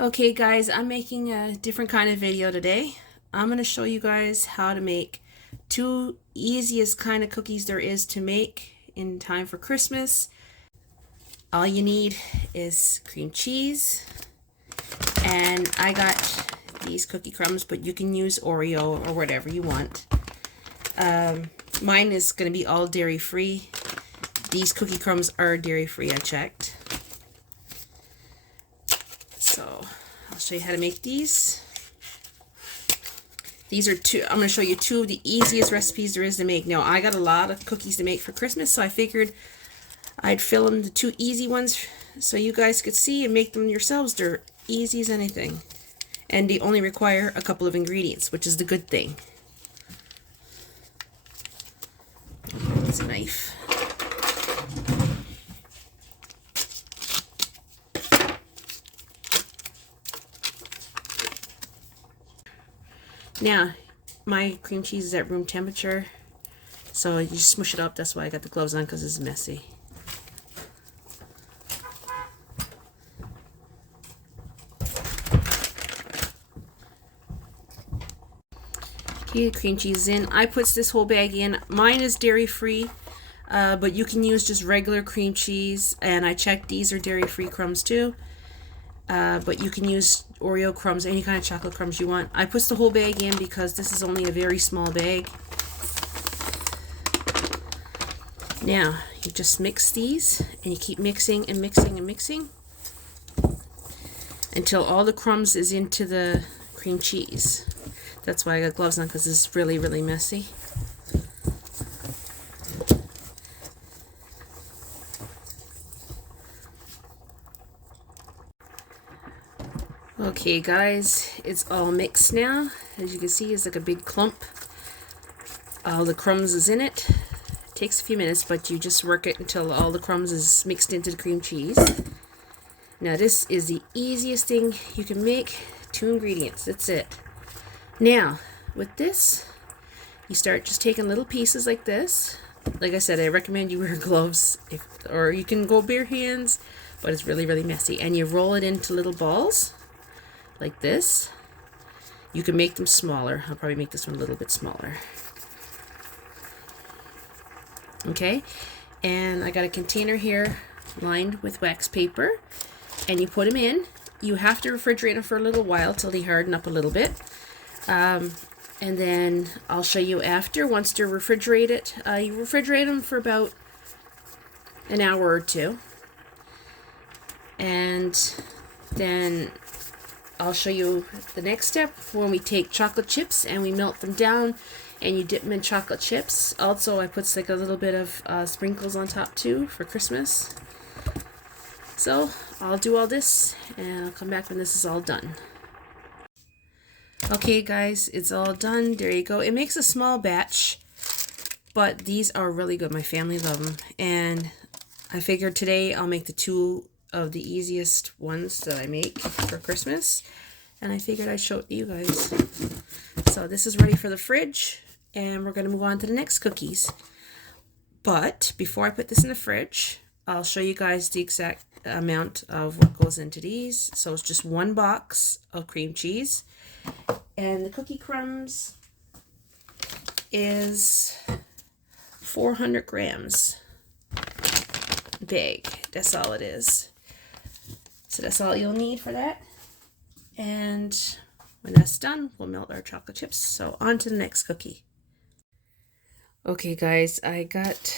Okay guys, I'm making a different kind of video today. I'm going to show you guys how to make two easiest kind of cookies there is to make in time for Christmas. All you need is cream cheese, and I got these cookie crumbs, but you can use Oreo or whatever you want. Mine is going to be all dairy free. These cookie crumbs are dairy free, I checked. So I'll show you how to make these. These are I'm going to show you two of the easiest recipes there is to make. Now, I got a lot of cookies to make for Christmas, so I figured I'd film the two easy ones so you guys could see and make them yourselves. They're easy as anything. And they only require a couple of ingredients, which is the good thing. It's a knife. Now, my cream cheese is at room temperature, so you smush it up. That's why I got the gloves on, because it's messy. Okay, the cream cheese is in. I put this whole bag in. Mine is dairy free, but you can use just regular cream cheese, and I checked these are dairy free crumbs too. But you can use Oreo crumbs, any kind of chocolate crumbs you want. I put the whole bag in because this is only a very small bag. Now, you just mix these, and you keep mixing and mixing and mixing until all the crumbs is into the cream cheese. That's why I got gloves on, because it's really, really messy. Okay guys, it's all mixed now. As you can see, it's like a big clump. All the crumbs is in it. It takes a few minutes, but you just work it until all the crumbs is mixed into the cream cheese. Now this is the easiest thing you can make. 2 ingredients, that's it. Now, with this, you start just taking little pieces like this. Like I said, I recommend you wear gloves, or you can go bare hands, but it's really, really messy. And you roll it into little balls like this. You can make them smaller. I'll probably make this one a little bit smaller. Okay, and I got a container here lined with wax paper, and you put them in. You have to refrigerate them for a little while till they harden up a little bit. And then I'll show you after, once they're refrigerated. You refrigerate them for about an hour or two. And then I'll show you the next step, when we take chocolate chips and we melt them down and you dip them in chocolate chips. Also, I put like a little bit of sprinkles on top too for Christmas. So I'll do all this and I'll come back when this is all done. Okay guys, it's all done. There you go. It makes a small batch, but these are really good. My family love them, and I figured today I'll make the 2 of the easiest ones that I make for Christmas, and I figured I'd show it to you guys. So this is ready for the fridge, and we're going to move on to the next cookies. But before I put this in the fridge, I'll show you guys the exact amount of what goes into these. So it's just 1 box of cream cheese, and the cookie crumbs is 400 grams big. That's all it is. So that's all you'll need for that. And when that's done, we'll melt our chocolate chips. So on to the next cookie. Okay guys, I got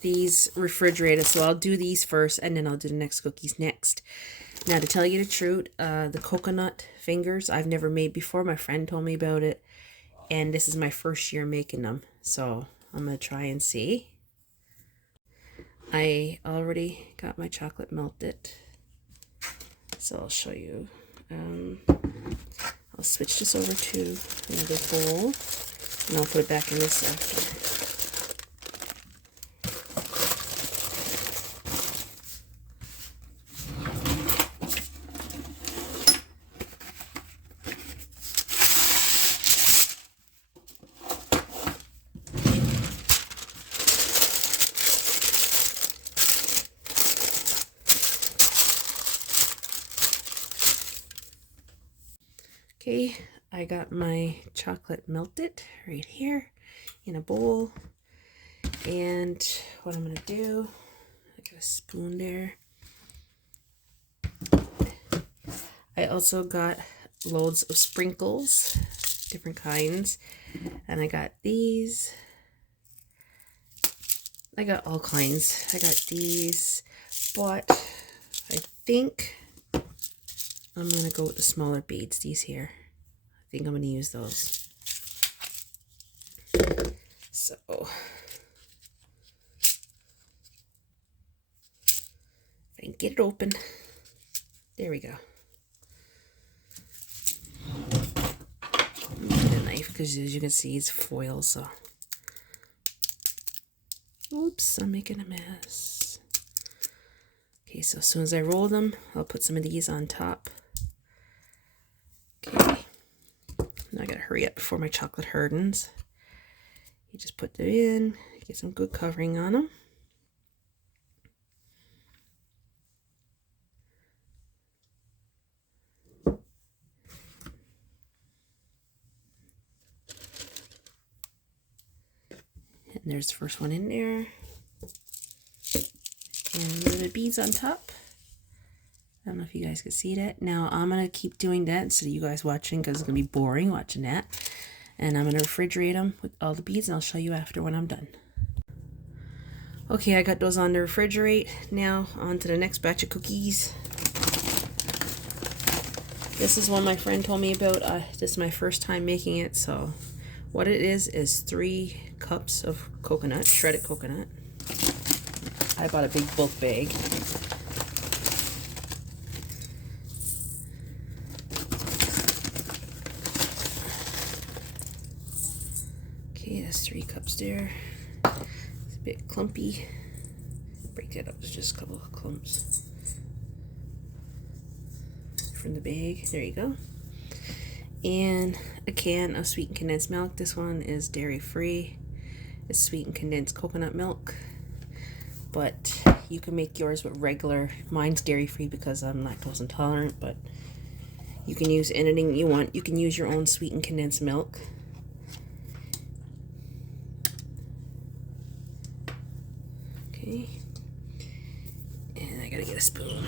these refrigerated, so I'll do these first and then I'll do the next cookies next. Now, to tell you the truth, the coconut fingers I've never made before. My friend told me about it, and this is my first year making them, so I'm gonna try and see. I already got my chocolate melted, so I'll show you. I'll switch this over to another bowl, and I'll put it back in this after. Okay, I got my chocolate melted right here in a bowl. And what I'm going to do, I got a spoon there. I also got loads of sprinkles, different kinds. And I got these. I got all kinds. I got these, but I think I'm going to go with the smaller beads, these here. I think I'm going to use those. So, if I can get it open. There we go. Get a knife because as you can see it's foil, so. Oops, I'm making a mess. Okay, so as soon as I roll them, I'll put some of these on top. Okay, now I gotta hurry up before my chocolate hardens. You just put them in, get some good covering on them. And there's the first one in there. And a little bit of beads on top. I don't know if you guys can see that. Now I'm going to keep doing that instead of you guys watching because it's going to be boring watching that. And I'm going to refrigerate them with all the beads and I'll show you after when I'm done. Okay, I got those on the refrigerate. Now on to the next batch of cookies. This is one my friend told me about. This is my first time making it. So what it is 3 cups of coconut, shredded coconut. I bought a big bulk bag. Okay, that's 3 cups there. It's a bit clumpy. Break that up, it's just a couple of clumps from the bag. There you go. And a can of sweetened condensed milk. This one is dairy free. It's sweetened condensed coconut milk. But you can make yours with regular. Mine's dairy free because I'm lactose intolerant, but you can use anything you want. You can use your own sweetened condensed milk. Okay. And I gotta get a spoon.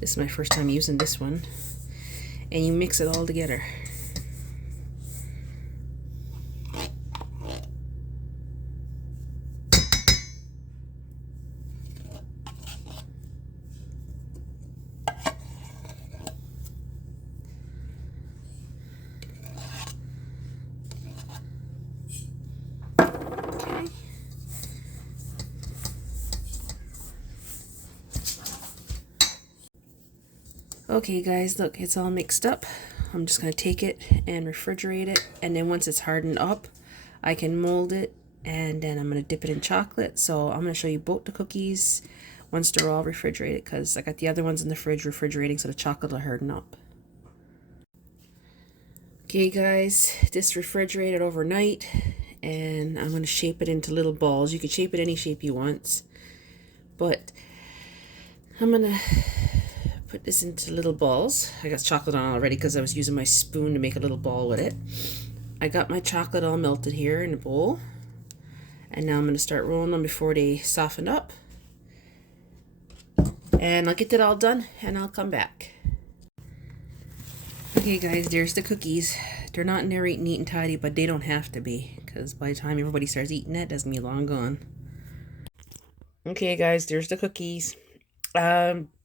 This is my first time using this one. And you mix it all together. Okay guys, look, it's all mixed up. I'm just going to take it and refrigerate it, and then once it's hardened up, I can mold it, and then I'm going to dip it in chocolate. So I'm going to show you both the cookies once they're all refrigerated, because I got the other ones in the fridge refrigerating so the chocolate will harden up. Okay guys, this refrigerated overnight, and I'm going to shape it into little balls. You can shape it any shape you want, but I'm going to put this into little balls. I got chocolate on already because I was using my spoon to make a little ball with it. I got my chocolate all melted here in a bowl, and now I'm going to start rolling them before they soften up, and I'll get that all done and I'll come back. Okay guys, there's the cookies. They're not in there neat and tidy, but they don't have to be, because by the time everybody starts eating it, that's gonna be long gone. Okay guys, there's the cookies.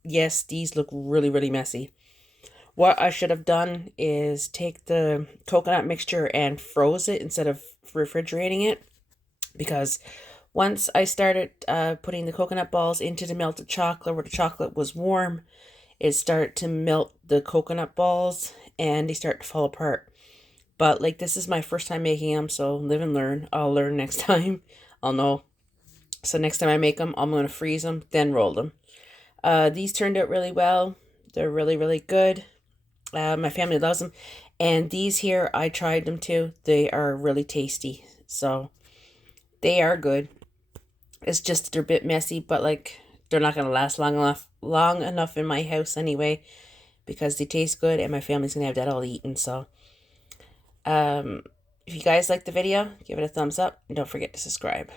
Yes, these look really messy. What I should have done is take the coconut mixture and froze it instead of refrigerating it, because once I started putting the coconut balls into the melted chocolate where the chocolate was warm, it started to melt the coconut balls and they start to fall apart. But like, this is my first time making them, so live and learn. I'll learn next time. I'll know. So next time I make them, I'm going to freeze them, then roll them. These turned out really well. They're really good. My family loves them. And these here, I tried them too. They are really tasty. So they are good. It's just they're a bit messy, but like they're not gonna last long enough in my house anyway, because they taste good and my family's gonna have that all eaten. So if you guys like the video, give it a thumbs up and don't forget to subscribe.